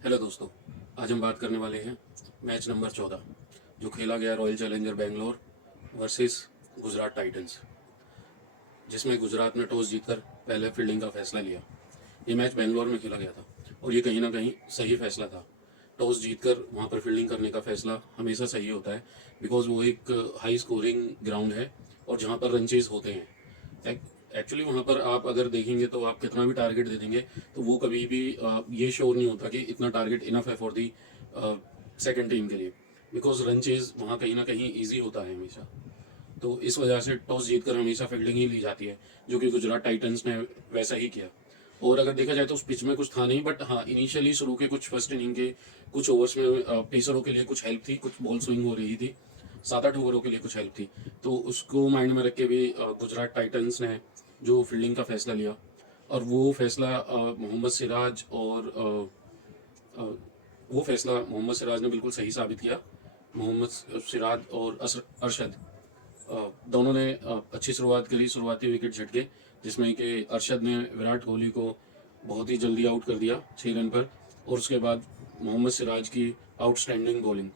Hello दोस्तों, आज हम बात करने वाले हैं मैच नंबर 14 जो खेला गया royal challenger Bangalore versus Gujarat Titans, जिसमें गुजरात ने टॉस जीतकर पहले फील्डिंग का फैसला लिया। ये मैच बेंगलोर में खेला गया था और ये कहीं ना कहीं सही फैसला था। टॉस जीतकर वहाँ पर फील्डिंग करने का फैसला हमेशा सही होता है, बिकॉज वो एक हाई स्कोरिंग ग्राउंड है और जहाँ पर रन चेज होते हैं। एक्चुअली वहाँ पर आप अगर देखेंगे तो आप कितना भी टारगेट दे देंगे तो वो कभी भी ये श्योर नहीं होता कि इतना टारगेट इनफ है फॉर दी सेकेंड टीम के लिए, बिकॉज रन चेज वहाँ कहीं ना कहीं ईजी होता है हमेशा। तो इस वजह से टॉस जीतकर हमेशा फील्डिंग ही ली जाती है, जो कि गुजरात टाइटंस ने वैसा ही किया। और अगर देखा जाए तो उस पिच में कुछ था नहीं, बट हाँ इनिशियली शुरू के कुछ फर्स्ट इनिंग के कुछ ओवर्स में पेसरों के लिए कुछ हेल्प थी, कुछ बॉल स्विंग हो रही थी, 7-8 ओवरों के लिए कुछ हेल्प थी। तो उसको माइंड में रख के भी गुजरात टाइटंस ने जो फील्डिंग का फैसला लिया, और वो फैसला मोहम्मद सिराज और अ, वो फैसला मोहम्मद सिराज ने बिल्कुल सही साबित किया। मोहम्मद सिराज और अरशद दोनों ने अच्छी शुरुआत करी, शुरुआती विकेट झटके, जिसमें कि अरशद ने विराट कोहली को बहुत ही जल्दी आउट कर दिया 6 रन पर। और उसके बाद मोहम्मद सिराज की outstanding bowling.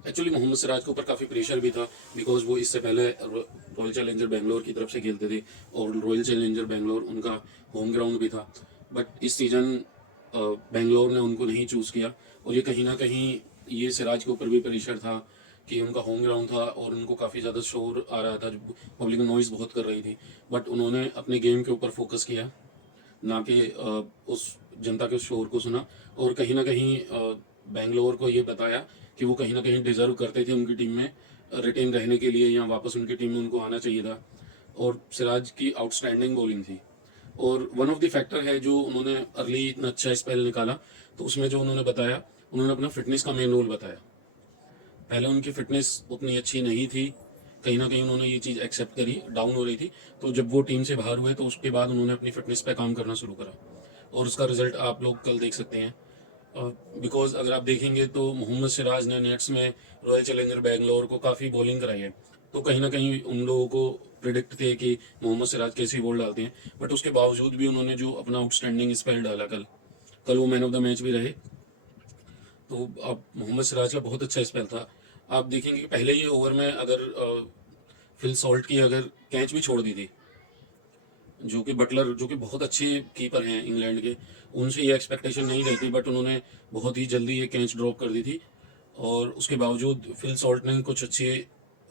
Actually Mohammed Siraj के ऊपर काफ़ी प्रेशर भी था, बिकॉज वो इससे पहले रॉयल चैलेंजर बेंगलोर की तरफ से खेलते थे और रॉयल चैलेंजर बेंगलोर उनका होम ग्राउंड भी था। बट इस सीज़न बेंगलोर ने उनको नहीं चूज़ किया, और ये कहीं ना कहीं ये सिराज के ऊपर भी प्रेशर था कि उनका होम ग्राउंड था और उनको काफ़ी ज़्यादा शोर आ रहा था, पब्लिक नॉइज़ बहुत कर रही थी। बट उन्होंने अपने गेम के ऊपर फोकस किया, ना कि उस जनता के शोर को सुना। और कहीं ना कहीं बेंगलोर को ये बताया कि वो कहीं ना कहीं डिजर्व करते थे उनकी टीम में रिटेन रहने के लिए, या वापस उनकी टीम में उनको आना चाहिए था। और सिराज की आउटस्टैंडिंग बॉलिंग थी, और वन ऑफ द फैक्टर है जो उन्होंने अर्ली इतना अच्छा स्पेल निकाला। तो उसमें जो उन्होंने बताया, उन्होंने अपना फिटनेस का मेन रोल बताया। पहले उनकी फिटनेस उतनी अच्छी नहीं थी, कहीं ना कहीं उन्होंने ये चीज़ एक्सेप्ट करी, डाउन हो रही थी। तो जब वो टीम से बाहर हुए तो उसके बाद उन्होंने अपनी फिटनेस पे काम करना शुरू करा, और उसका रिजल्ट आप लोग कल देख सकते हैं। बिकॉज अगर आप देखेंगे तो मोहम्मद सिराज ने नेट्स में रॉयल चैलेंजर बैंगलोर को काफ़ी बॉलिंग कराई है। तो कहीं ना कहीं उन लोगों को प्रिडिक्ट थे कि मोहम्मद सिराज कैसी बॉल डालते हैं, बट उसके बावजूद भी उन्होंने जो अपना आउटस्टैंडिंग स्पेल डाला कल, कल वो मैन ऑफ द मैच भी रहे। तो अब मोहम्मद सिराज का बहुत अच्छा स्पेल था। आप देखेंगे कि पहले ही ओवर में अगर फिल सॉल्ट की अगर कैच भी छोड़ दी थी, जो कि बटलर जो कि बहुत अच्छे कीपर हैं इंग्लैंड के, उनसे ये एक्सपेक्टेशन नहीं रहती, बट उन्होंने बहुत ही जल्दी ये कैच ड्रॉप कर दी थी। और उसके बावजूद फिल सॉल्ट ने कुछ अच्छे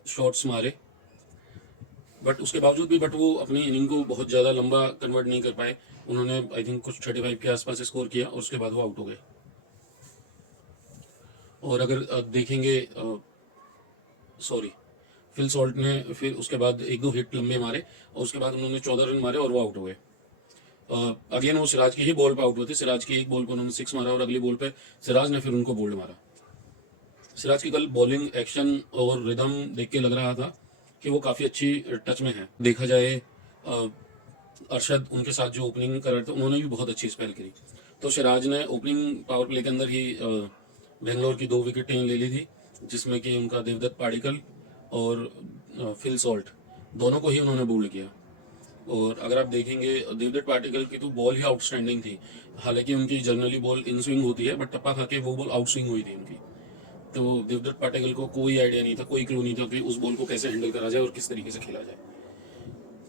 शॉट्स मारे, बट उसके बावजूद भी बट वो अपनी इनिंग को बहुत ज़्यादा लंबा कन्वर्ट नहीं कर पाए। उन्होंने आई थिंक कुछ 35 के आसपास स्कोर किया और उसके बाद वो आउट हो गए। और अगर देखेंगे, सॉरी, फिल सॉल्ट ने फिर उसके बाद एक दो हिट लंबे मारे और उसके बाद उन्होंने 14 रन मारे और वो आउट हो गए। अगेन वो सिराज की ही बॉल पे आउट हुए थे। सिराज की एक बॉल पे उन्होंने सिक्स मारा और अगली बॉल पे सिराज ने फिर उनको बोल्ड मारा। सिराज की कल बॉलिंग एक्शन और रिदम देख के लग रहा था कि वो काफ़ी अच्छी टच में है। देखा जाए अरशद उनके साथ जो ओपनिंग कर रहे थे, उन्होंने भी बहुत अच्छी स्पेल करी। तो सिराज ने ओपनिंग पावर प्ले के अंदर ही बेंगलोर की 2 विकेटें ले ली थी, जिसमें कि उनका देवदत्त पाडिक्कल और फिल सॉल्ट, दोनों को ही उन्होंने बोल्ड किया। और अगर आप देखेंगे देवदत्त पाटिकल की तो बॉल ही आउटस्टैंडिंग थी। हालांकि उनकी जनरली बॉल इन स्विंग होती है, बट टप्पा खा के वो बॉल आउट स्विंग हुई थी उनकी। तो देवदत्त पाटिकल को कोई आइडिया नहीं था, कोई क्लू नहीं था कि उस बॉल को कैसे हैंडल करा जाए और किस तरीके से खेला जाए।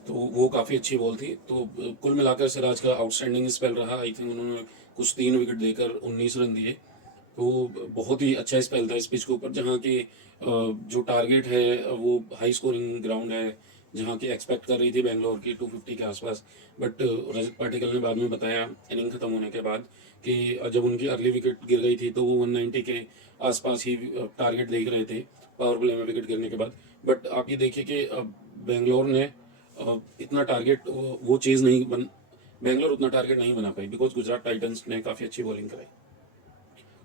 तो वो काफ़ी अच्छी बॉल थी। तो कुल मिलाकर सिराज का आउटस्टैंडिंग स्पेल रहा। आई थिंक उन्होंने कुछ 3 विकेट देकर 19 रन दिए। तो बहुत ही अच्छा स्पेल था इस पिच के ऊपर, जहाँ की जो टारगेट है वो हाई स्कोरिंग ग्राउंड है, जहाँ की एक्सपेक्ट कर रही थी बेंगलोर की 250 के आसपास। बट रजत पाटिकल ने बाद में बताया इनिंग खत्म होने के बाद कि जब उनकी अर्ली विकेट गिर गई थी तो वो 190 के आसपास ही टारगेट देख रहे थे पावर प्ले में विकेट गिरने के बाद। बट आप ये देखिए कि बेंगलोर ने इतना टारगेट वो चीज़ नहीं बन बेंगलोर उतना टारगेट नहीं बना पाई, बिकॉज गुजरात टाइटंस ने काफ़ी अच्छी बॉलिंग कराई।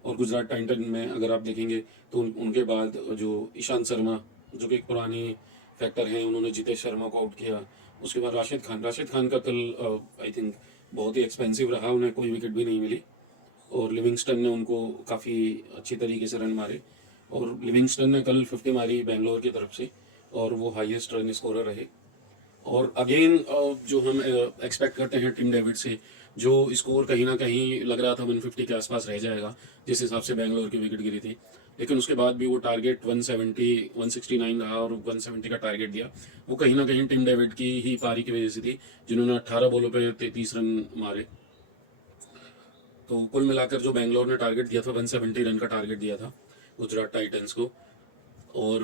और गुजरात टाइटन में अगर आप देखेंगे तो उनके बाद जो ईशांत शर्मा, जो कि एक पुरानी फैक्टर हैं, उन्होंने जितेश शर्मा को आउट किया। उसके बाद राशिद खान का कल आई थिंक बहुत ही एक्सपेंसिव रहा, उन्हें कोई विकेट भी नहीं मिली। और लिविंगस्टन ने उनको काफ़ी अच्छी तरीके से रन मारे, और लिविंगस्टन ने कल 50 मारी बेंगलोर की तरफ से, और वो हाईएस्ट रन स्कोरर रहे। और अगेन जो हम एक्सपेक्ट करते हैं टिम डेविड से, जो स्कोर कहीं ना कहीं लग रहा था 150 के आसपास रह जाएगा, जिस हिसाब से बेंगलोर की विकेट गिरी थी, लेकिन उसके बाद भी वो टारगेट 170 169 रहा और 170 का टारगेट दिया। वो कहीं ना कहीं टिम डेविड की ही पारी की वजह से थी, जिन्होंने 18 बॉलों पे 33 रन मारे। तो कुल मिलाकर जो बेंगलोर ने टारगेट दिया था 170 रन का टारगेट दिया था गुजरात टाइटंस को, और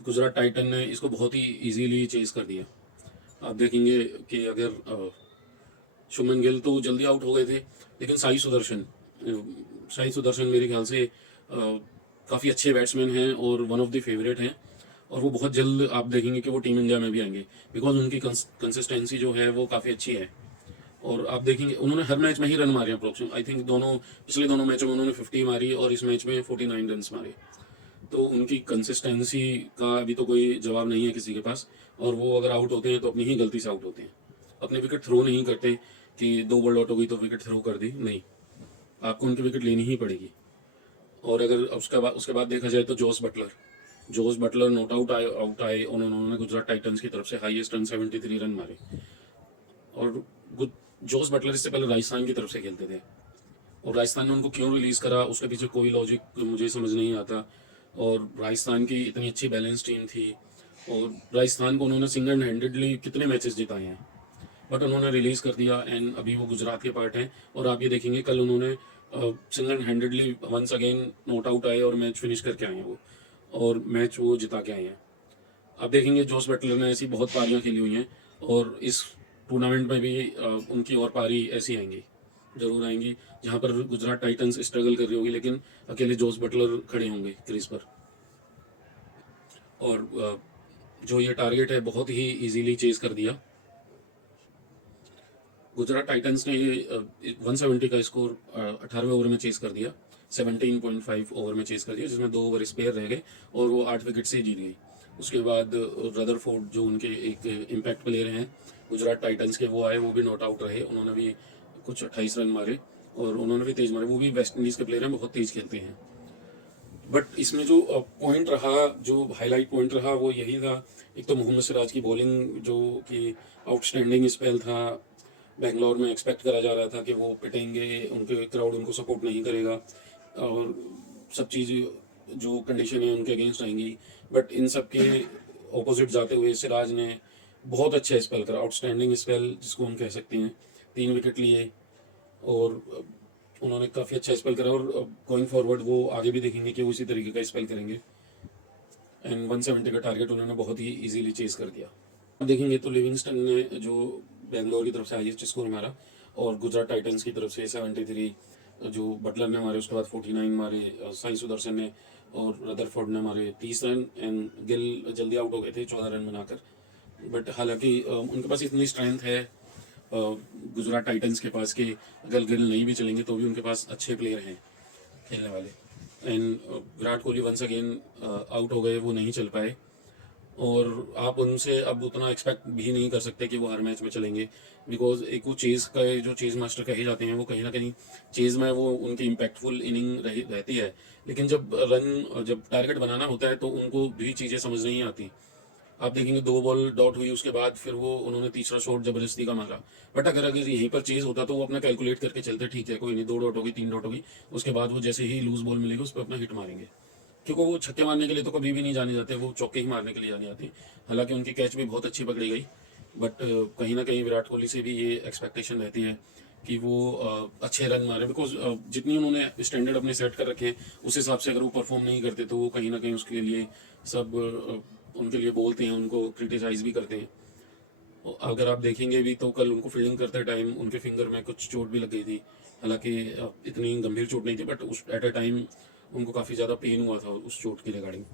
गुजरात टाइटन ने इसको बहुत ही इजीली चेज कर दिया। आप देखेंगे कि अगर शुभमन गिल तो जल्दी आउट हो गए थे, लेकिन साई सुदर्शन मेरे ख्याल से काफ़ी अच्छे बैट्समैन हैं और वन ऑफ द फेवरेट हैं, और वो बहुत जल्द आप देखेंगे कि वो टीम इंडिया में भी आएंगे, बिकॉज उनकी कंसिस्टेंसी जो है वो काफ़ी अच्छी है। और आप देखेंगे उन्होंने हर मैच में ही रन मारे अप्रोक्सीमेट, आई थिंक पिछले दोनों मैचों में उन्होंने 50 मारी और इस मैच में 49 रन मारे। तो उनकी कंसिस्टेंसी का अभी तो कोई जवाब नहीं है किसी के पास, और वो अगर आउट होते हैं तो अपनी ही गलती से आउट होते हैं, अपनी विकेट थ्रो नहीं करते कि 2 बॉल आउट हो गई तो विकेट थ्रो कर दी, नहीं, आपको उनकी विकेट लेनी ही पड़ेगी। और अगर उसके बाद देखा जाए तो जोस बटलर नॉट आउट आए उन्होंने गुजरात टाइटंस की तरफ से हाईएस्ट रन 73 रन मारे। और जोस बटलर इससे पहले राजस्थान की तरफ से खेलते थे, और राजस्थान ने उनको क्यों रिलीज करा उसके पीछे कोई लॉजिक मुझे समझ नहीं आता। और राजस्थान की इतनी अच्छी बैलेंस टीम थी, और राजस्थान को उन्होंने सिंगल हैंडेडली कितने मैचेस जिताए हैं, बट उन्होंने रिलीज कर दिया, एंड अभी वो गुजरात के पार्ट हैं। और आप ये देखेंगे कल उन्होंने single handedly once again not out आए और मैच फिनिश करके आए हैं वो, और मैच वो जिता के आए हैं। आप देखेंगे जोस बटलर ने ऐसी बहुत पारियां खेली हुई हैं, और इस टूर्नामेंट में भी उनकी और पारी ऐसी आएंगी, जरूर आएंगी, जहां पर गुजरात टाइटंस स्ट्रगल कर रही होगी, लेकिन अकेले जोस बटलर खड़े होंगे क्रीज पर। और जो ये टारगेट है बहुत ही इजीली चेज कर दिया गुजरात टाइटंस ने। ये 170 का स्कोर 18वें ओवर में चेज कर दिया, 17.5 ओवर में चेज कर दिया, जिसमें 2 ओवर स्पेयर रह गए और वो 8 विकेट से जीत गई। उसके बाद रदरफोर्ड जो उनके एक इम्पैक्ट प्लेयर हैं गुजरात टाइटंस के, वो आए, वो भी नॉट आउट रहे, उन्होंने भी कुछ 28 रन मारे और उन्होंने भी तेज मारे। वो भी वेस्ट इंडीज़ के प्लेयर हैं, बहुत तेज खेलते हैं। बट इसमें जो पॉइंट रहा, जो हाईलाइट पॉइंट रहा, वो यही था, एक तो मोहम्मद सिराज की बॉलिंग जो कि आउटस्टैंडिंग स्पेल था। बेंगलोर में एक्सपेक्ट करा जा रहा था कि वो पिटेंगे, उनके क्राउड उनको सपोर्ट नहीं करेगा और सब चीज़ जो कंडीशन है उनके अगेंस्ट आएंगी, बट इन सब के ऑपोजिट जाते हुए सिराज ने बहुत अच्छा स्पेल करा, आउटस्टैंडिंग स्पेल जिसको हम कह सकते हैं। 3 विकेट लिए और उन्होंने काफ़ी अच्छा स्पेल करा, और गोइंग फॉरवर्ड वो आगे भी देखेंगे कि वो इसी तरीके का स्पेल करेंगे। एंड 170 का टारगेट उन्होंने बहुत ही इजीली चेज कर दिया। अब देखेंगे तो लिविंगस्टन ने जो बेंगलोर की तरफ से हाईएस्ट स्कोर मारा, और गुजरात टाइटंस की तरफ से 73 जो बटलर ने मारे, उसके बाद 49 मारे साई सुदर्शन ने, और रदरफोर्ड ने मारे 30 रन, एंड गिल जल्दी आउट हो गए थे 14 रन बनाकर। बट हालांकि उनके पास इतनी स्ट्रेंथ है गुजरात टाइटंस के पास कि अगर गिल नहीं भी चलेंगे तो भी उनके पास अच्छे प्लेयर हैं खेलने वाले। And Virat Kohli once again out हो गए, वो नहीं चल पाए, और आप उनसे अब उतना एक्सपेक्ट भी नहीं कर सकते कि वो हर मैच में चलेंगे, बिकॉज एक वो चेज़ का जो चेज़ मास्टर कहे जाते हैं, वो कहीं ना कहीं चेज़ में वो उनकी इम्पैक्टफुल इनिंग रहती है, लेकिन जब टारगेट बनाना होता है तो उनको भी चीज़ें समझ नहीं आती। आप देखेंगे 2 बॉल डॉट हुई, उसके बाद फिर वो उन्होंने तीसरा शॉट जबरदस्ती का मारा, बट अगर अगर यहीं पर चेज़ होता तो वो अपना कैलकुलेट करके चलते, ठीक है कोई नहीं, 2 डॉट होगी, 3 डॉट होगी, उसके बाद वो जैसे ही लूज बॉल मिलेगी उस पर अपना हिट मारेंगे, क्योंकि वो छक्के मारने के लिए तो कभी भी नहीं जाने जाते, वो चौके ही मारने के लिए जाने जाते। हालांकि उनकी कैच भी बहुत अच्छी पकड़ी गई, बट कहीं ना कहीं विराट कोहली से भी ये एक्सपेक्टेशन रहती है कि वो अच्छे रन मारे, बिकॉज जितनी उन्होंने स्टैंडर्ड अपने सेट कर रखे हैं उस हिसाब से अगर वो परफॉर्म नहीं करते तो वो कहीं ना कहीं उसके लिए सब उनके लिए बोलते हैं, उनको क्रिटिसाइज भी करते हैं। अगर आप देखेंगे भी तो कल उनको फील्डिंग करते टाइम उनके फिंगर में कुछ चोट भी लग गई थी, हालांकि इतनी गंभीर चोट नहीं थी, बट उस एट अ टाइम उनको काफ़ी ज़्यादा पेन हुआ था उस चोट के रिगार्डिंग।